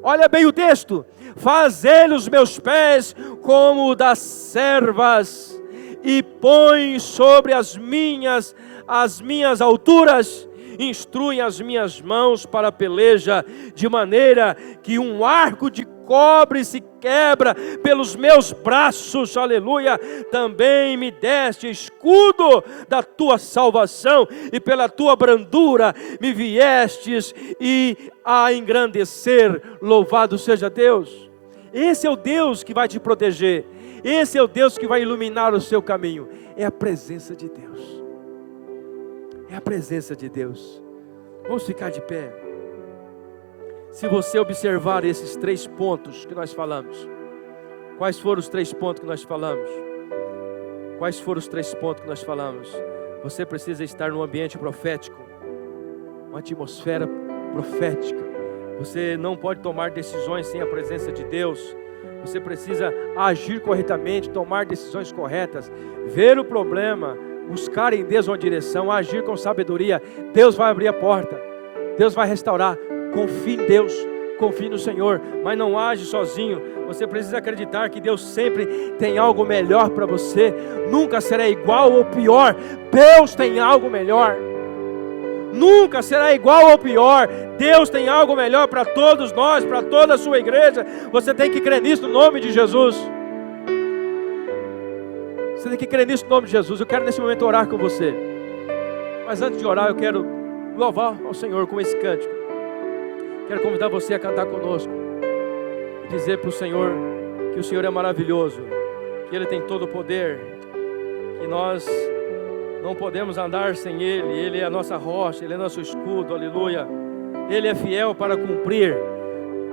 Olha bem o texto: faz Ele os meus pés como o das servas, e põe sobre as minhas alturas. Instrui as minhas mãos para a peleja, de maneira que um arco de cobre se quebra pelos meus braços, aleluia. Também me deste escudo da tua salvação, e pela tua brandura me viestes e a engrandecer. Louvado seja Deus. Esse é o Deus que vai te proteger, esse é o Deus que vai iluminar o seu caminho. É a presença de Deus. É a presença de Deus. Vamos ficar de pé. Se você observar esses 3 pontos que nós falamos, quais foram os 3 pontos que nós falamos? Quais foram os 3 pontos que nós falamos? Você precisa estar num ambiente profético, uma atmosfera profética. Você não pode tomar decisões sem a presença de Deus. Você precisa agir corretamente, tomar decisões corretas, ver o problema, buscar em Deus uma direção, agir com sabedoria. Deus vai abrir a porta, Deus vai restaurar. Confie em Deus, confie no Senhor, mas não age sozinho. Você precisa acreditar que Deus sempre tem algo melhor para você. Nunca será igual ou pior. Deus tem algo melhor. Nunca será igual ou pior. Deus tem algo melhor para todos nós, para toda a sua igreja. Você tem que crer nisso no nome de Jesus. Você tem que crer nisso no nome de Jesus. Eu quero nesse momento orar com você. Mas antes de orar, eu quero louvar ao Senhor com esse cântico. Quero convidar você a cantar conosco. e dizer para o Senhor que o Senhor é maravilhoso, que Ele tem todo o poder, que nós não podemos andar sem Ele. Ele é a nossa rocha, Ele é nosso escudo, aleluia. Ele é fiel para cumprir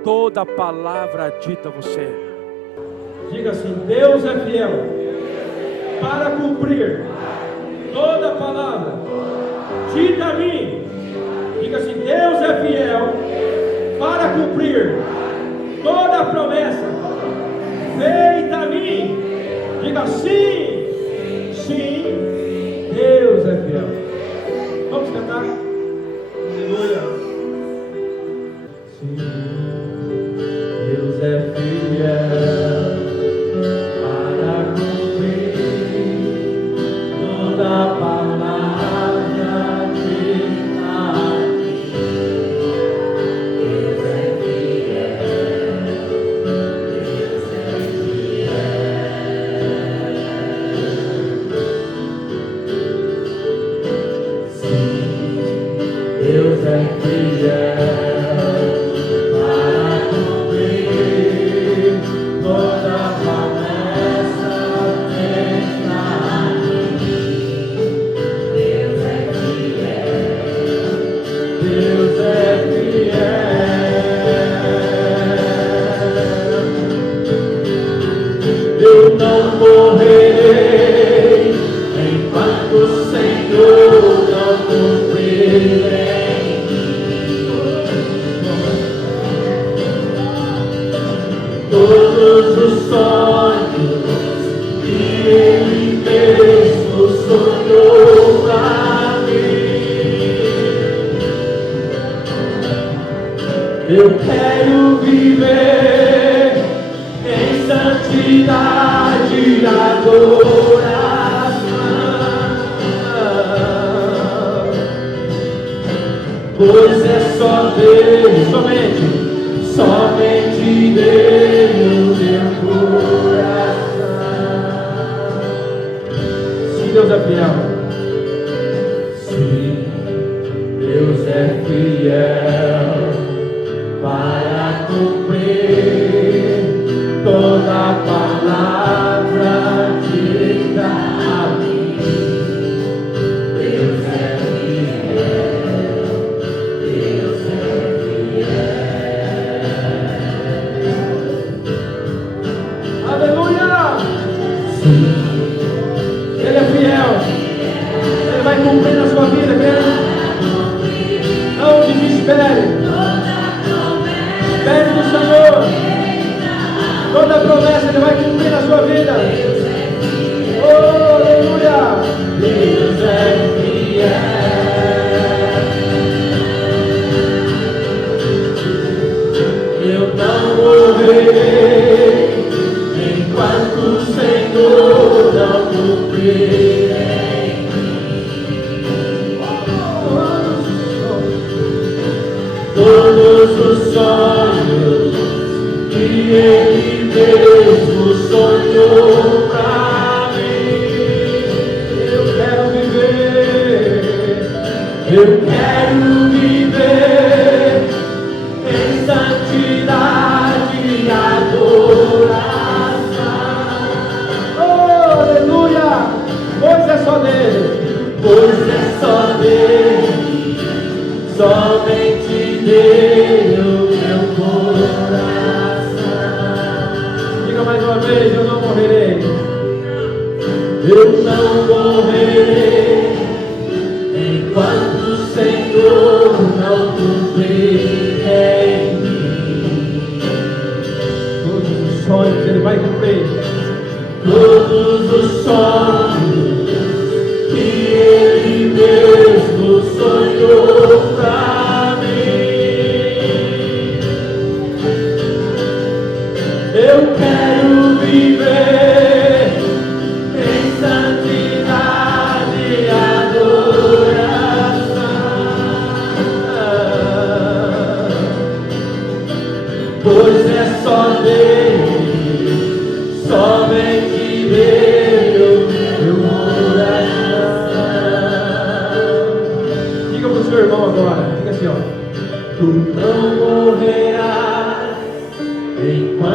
toda palavra dita a você. Diga assim: Deus é fiel para cumprir toda palavra dita a mim. Diga assim: Deus é fiel para cumprir toda promessa feita a mim. Diga sim, sim, Deus é fiel. Vamos cantar? Aleluia. Sim, Deus é fiel para cumprir toda palavra dita a mim. Deus é fiel, Deus é fiel. Sim, Deus é fiel. Eu não morrerei enquanto o Senhor não cumprir em mim todos os sonhos que Ele mesmo sonhou pra mim. Eu quero viver em santidade e adoração, pois é só Deus, somente Deus meu coração. Sim, Deus é fiel. Sim, Deus é fiel para cumprir toda palavra dita a mim. Deus é fiel, Deus é fiel. Aleluia! Sim, Ele é fiel. Ele vai cumprir na sua vida, querido. Não desespere. Espere no Senhor. Toda promessa Ele vai cumprir na sua vida. Oh, aleluia! Deus é fiel. Eu não morrerei enquanto o Senhor não cumprir em mim todos os sonhos que Ele mesmo sonhou pra mim. Eu quero viver em santidade e adoração. Oh, aleluia! Pois é só dele, somente Deus meu coração. Diga mais uma vez: eu não morrerei. Eu não morrerei enquanto o Senhor não cumprir em mim todos os sonhos. Ele vai cumprir todos os sonhos que Ele mesmo sonhou pra mim. Eu quero viver em santidade e adoração, pois é só dele, somente dele meu coração. Diga pro seu irmão agora, diga assim, ó: tu não morrerás enquanto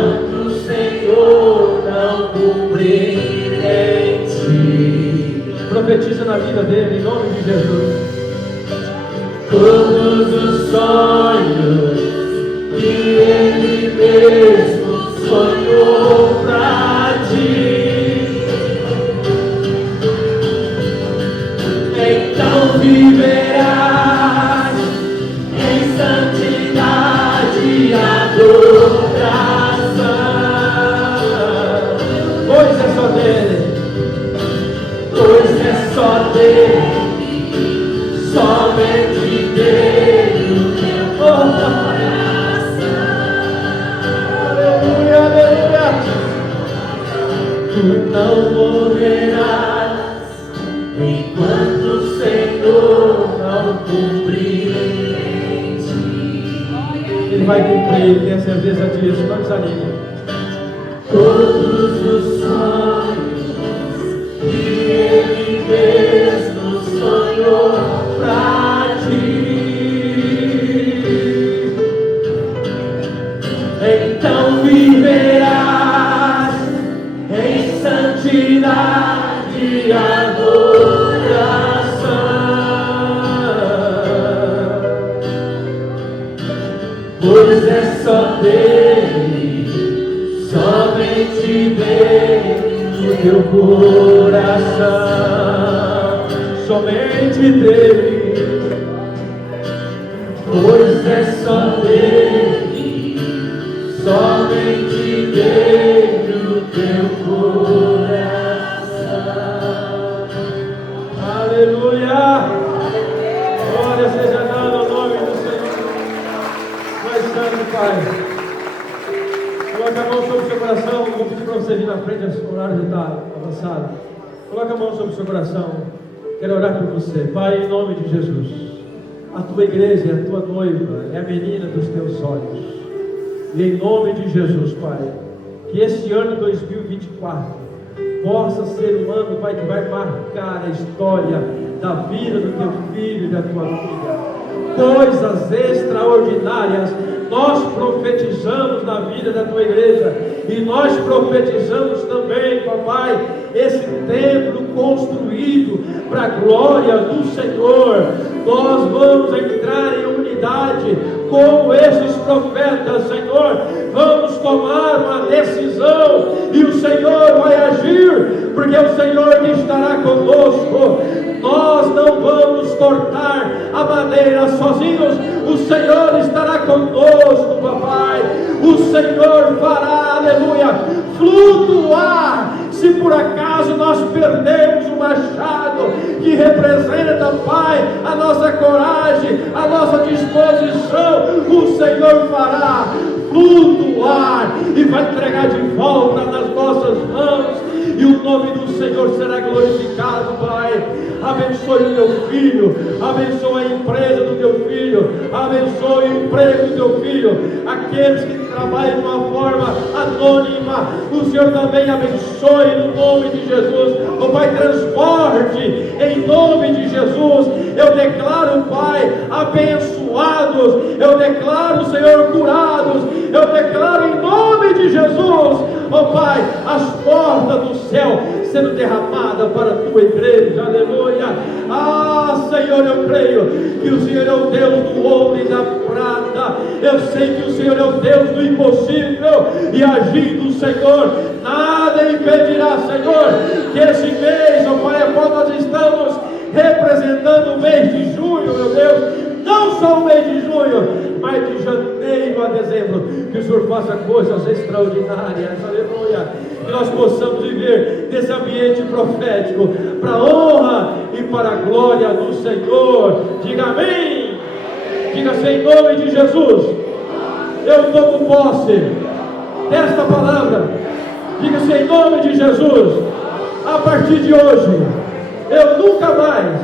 profetiza na vida dele, em nome de Jesus. Todos os sonhos que ele mesmo sonhou pra ti, então viverás em santidade e adoração. Pois é só dele, pois é só dele, somente dele o teu coração. aleluia, aleluia. Tu não morrerás enquanto o Senhor não cumprir em ti. Ele vai cumprir, tenha certeza disso, não desanime. Todos os sonhos que ele mesmo sonhou pra ti, então viverás em santidade e adoração, pois é só dele, somente dele o teu coração, Somente dele, pois é só dele, somente dele o teu coração. aleluia. Glória seja dada ao nome do Senhor. Pai Santo, Pai. Coloca a mão sobre o seu coração. Vou pedir para você vir na frente, o horário já está avançado. Coloca a mão sobre o seu coração. Quero orar por você. Pai, em nome de Jesus. A tua igreja, a tua noiva, é a menina dos teus olhos. E em nome de Jesus, Pai, que esse ano 2024 possa ser um ano, Pai, que vai marcar a história da vida do teu filho e da tua filha. Coisas extraordinárias nós profetizamos na vida da tua igreja, e nós profetizamos também, papai, esse templo construído para a glória do Senhor. Nós vamos entrar em unidade como esses profetas, Senhor. Vamos tomar uma decisão e o Senhor vai agir, porque o Senhor que estará conosco. Nós não vamos cortar a madeira sozinhos, o Senhor estará conosco, papai. O Senhor fará, aleluia, flutuar. Se por acaso nós perdemos o machado que representa, Pai, a nossa coragem, a nossa disposição, o Senhor fará flutuar e vai entregar de volta nas nossas mãos, e o nome do Senhor será glorificado, Pai. Abençoe o teu filho, abençoe a empresa do teu filho, abençoe o emprego do teu filho, aqueles que trabalham de uma forma anônima, o Senhor também abençoe no nome de Jesus. O Pai, transporte em nome de Jesus. Eu declaro, Pai, abençoados, eu declaro, Senhor, curados, eu declaro em nome de Jesus, ó Pai, as portas do céu sendo derramadas para a tua igreja, aleluia. Ah, Senhor, eu creio que o Senhor é o Deus do ouro e da prata. Eu sei que o Senhor é o Deus do impossível, e agindo o Senhor, nada impedirá, Senhor, que esse mês, ó Pai, a qual nós estamos representando o mês de junho, meu Deus, não só o mês de junho, mas de janeiro a dezembro, que o Senhor faça coisas extraordinárias, aleluia, que nós possamos viver nesse ambiente profético, para a honra e para a glória do Senhor. Diga amém, diga-se em nome de Jesus. Eu tomo posse desta palavra, diga-se em nome de Jesus. A partir de hoje, eu nunca mais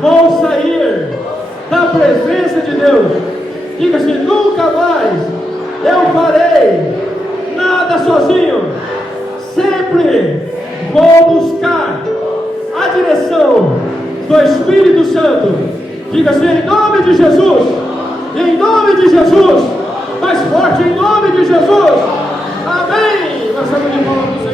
vou sair da presença de Deus. Diga-se, nunca mais eu farei nada sozinho. Sempre vou buscar a direção do Espírito Santo. Diga-se, em nome de Jesus. Em nome de Jesus. Mais forte, em nome de Jesus. Amém. Nós estamos de palmas.